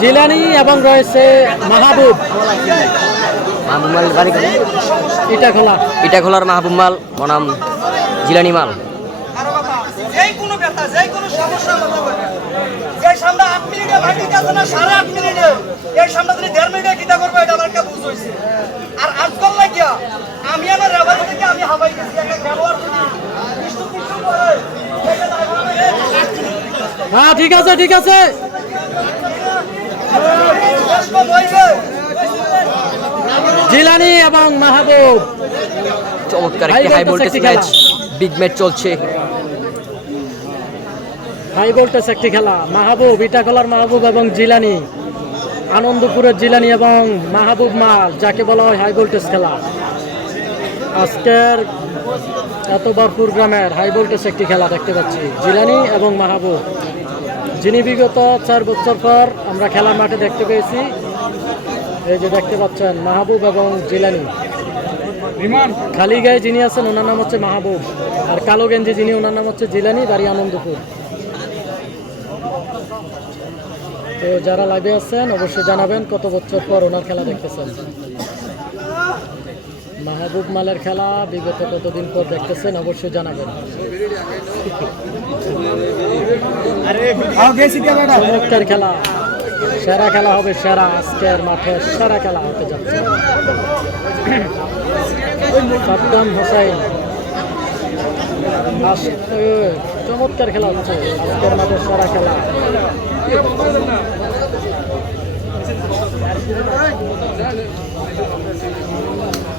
জিলানি এবং রয়েছে মাহবুব ইটাখোলার মাহবুব মাল বনাম জিলানি মাল। হ্যাঁ ঠিক আছে ঠিক আছে। জিলানি এবং মাহবুব, চমৎকার একটি high voltage match, big match চলছে। হাই ভোল্টেজ একটি খেলা। মাহবুব, ইটাখোলার মাহবুব এবং জিলানি, আনন্দপুরের জিলানি এবং মাহবুব মাল, যাকে বলা হয় হাই ভোল্টেজ খেলা। আজকের এতবারপুর গ্রামের হাই ভোল্টেজ একটি খেলা দেখতে পাচ্ছি, জিলানি এবং মাহবুব, যিনি বিগত 4 বছর পর আমরা খেলার মাঠে দেখতে পেয়েছি। এই যে দেখতে পাচ্ছেন মাহবুব এবং জিলানি। খালি গায়ে যিনি আছেন ওনার নাম হচ্ছে মাহবুব, আর কালো গেঞ্জি যিনি ওনার নাম হচ্ছে জিলানি, বাড়ি আনন্দপুর। তো যারা লাইভে আছেন অবশ্যই জানাবেন কত বছর পর ওনার খেলা দেখতেছেন। মাহবুব মালের খেলা বিগত কতদিন পর দেখতেছেন অবশ্যই জানাবেন। চমৎকার খেলা, সেরা খেলা হবে, সেরা আজকের মাঠে সেরা খেলা হতে যাচ্ছে। সাদ্দাম হোসাইন, চমৎকার খেলা হচ্ছে আজকের মাঠে সেরা খেলা।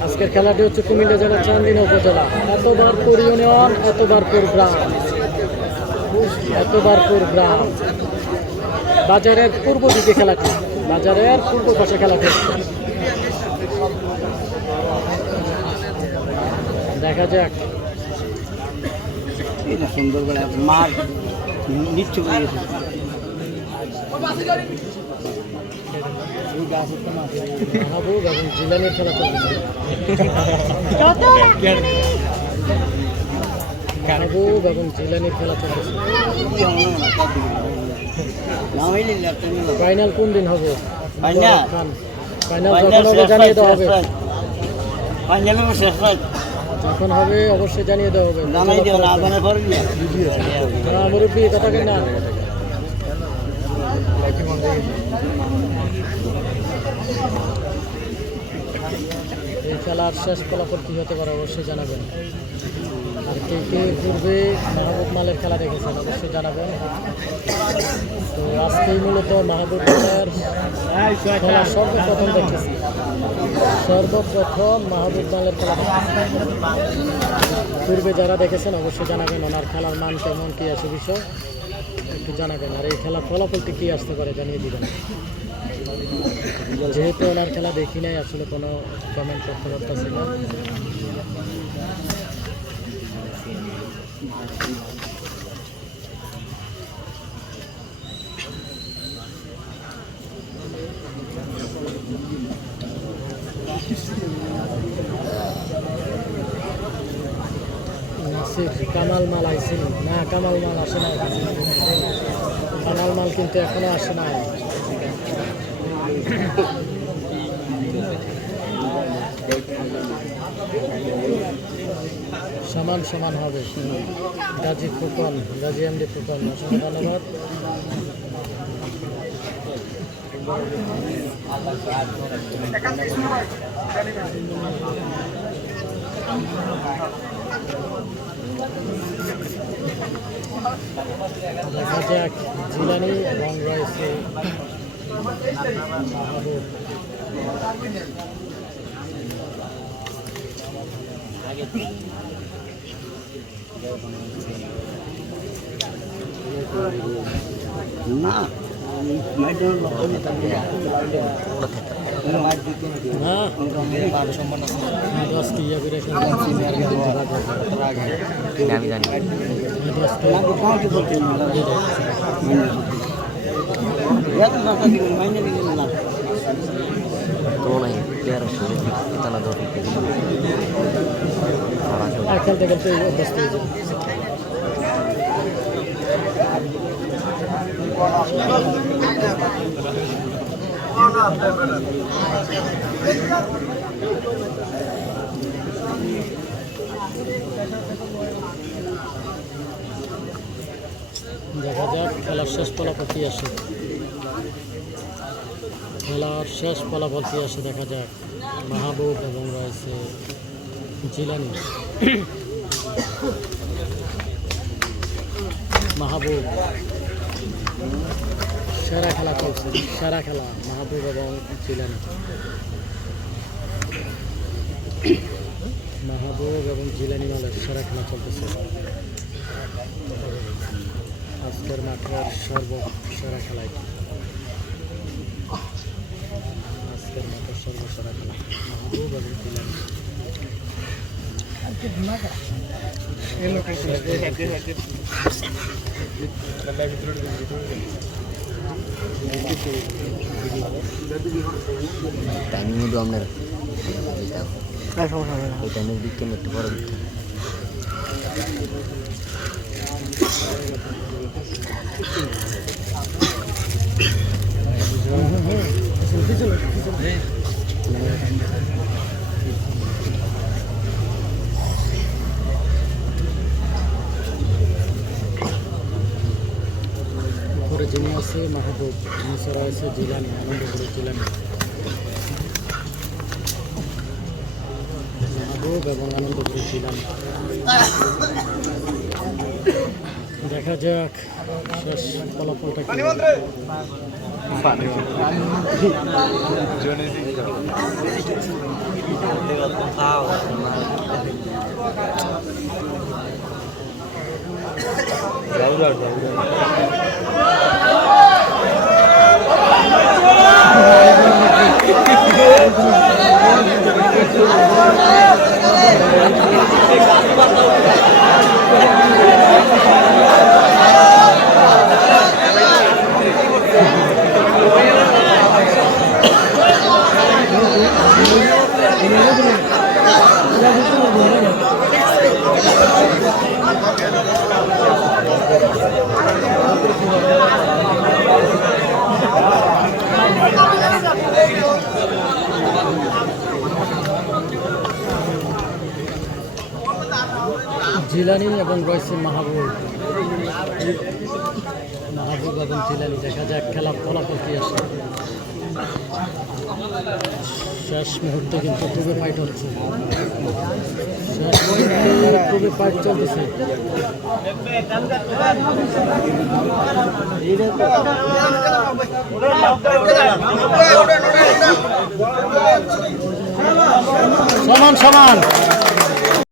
আজকের খেলাটি হচ্ছে কুমিল্লা জেলার চান্দিনা উপজেলা, এতবারপুর ইউনিয়ন, এতবারপুর গ্রাম, বাজারের পূর্ব দিকে খেলাটি, বাজারের পূর্ব পাশে খেলাটি। দেখা যাক। সুন্দর করে মার নিচ্ছে মাহবুব এবং জিলানির খেলা চলছে। মাহবুব এবং জিলানির খেলা চলছে। ফাইনাল কোন দিন হবে? ফাইনাল যখন হবে জানিয়ে দেওয়া হবে। যখন হবে অবশ্যই জানিয়ে দেওয়া হবে। মুরব্বী কথা কেন না? এই খেলার শেষ ফলাফল কী হতে পারে অবশ্যই জানাবেন। আর কে কে পূর্বে মাহবুব মালের খেলা দেখেছেন অবশ্যই জানাবেন। তো আজকেই মূলত মাহবুব মালের খেলা সর্বপ্রথম দেখেছি, সর্বপ্রথম মাহবুব মালের খেলা পূর্বে যারা দেখেছেন অবশ্যই জানাবেন ওনার খেলার মান কেমন, কী আছে বিষয় একটু জানাবেন। আর এই খেলার ফলাফলটি কী আসতে পারে জানিয়ে দিবেন। যেহেতু ওনার খেলা দেখি নাই, আসলে কোনো কমেন্ট করতে পারতেছি না। কামাল মাল আইসি না, কামাল মাল আসে না, কামাল মাল কিন্তু এখনো আসে না। সমান সমান হবে। গাজী ফুকন, গাজী এমডি ফুকন, অসংখ্য ধন্যবাদ। দেখা যাক জিলানি এবং রয়েছে না আমি জানি। এত টাকা দিবেন মাইনে দিবেন না তো নাই প্লেয়ার আসলে ইতানা দৌড় আর খেলতে খেলতে অভ্যস্ত হয়ে যায়। দেখা যাক খেলার শেষ ফলাফল কি আসে। খেলার শেষ ফলাফল কি আসে দেখা যাক। মাহবুব এবং রয়েছে জিলানি। মাহবুব সেরা খেলা চলছে, সেরা খেলা মাহবুব এবং জিলানি। মাহবুব এবং জিলানি মালের সেরা খেলা চলতেছে আজকের মাঠের সর্বসেরা খেলা এটি। আজকের মাঠের সর্বসেরা খেলা মাহবুব এবং জিলানি। টাইমিং মধ্যে আপনার এই টাইমের দিকে একটু বড় দিতে উপরে যিনি আছে মাহবুব, নিচে রয়েছে জিলানি, আনন্দপুরের জিলানি। মাহবুব এবং আনন্দপুরের জিলানি। দেখা যাক শেষ ফলাফলটা কি। জিলানি এবং রয়েছে মাহবুব। মাহবুব এবং জিলানি। দেখা যাক খেলার ফলাফল কি আসে। শেষ মুহূর্তে কিন্তু খুবই ফাইট হচ্ছে, শেষ মুহূর্তে খুবই ফাইট চলতেছে। সমান সমান।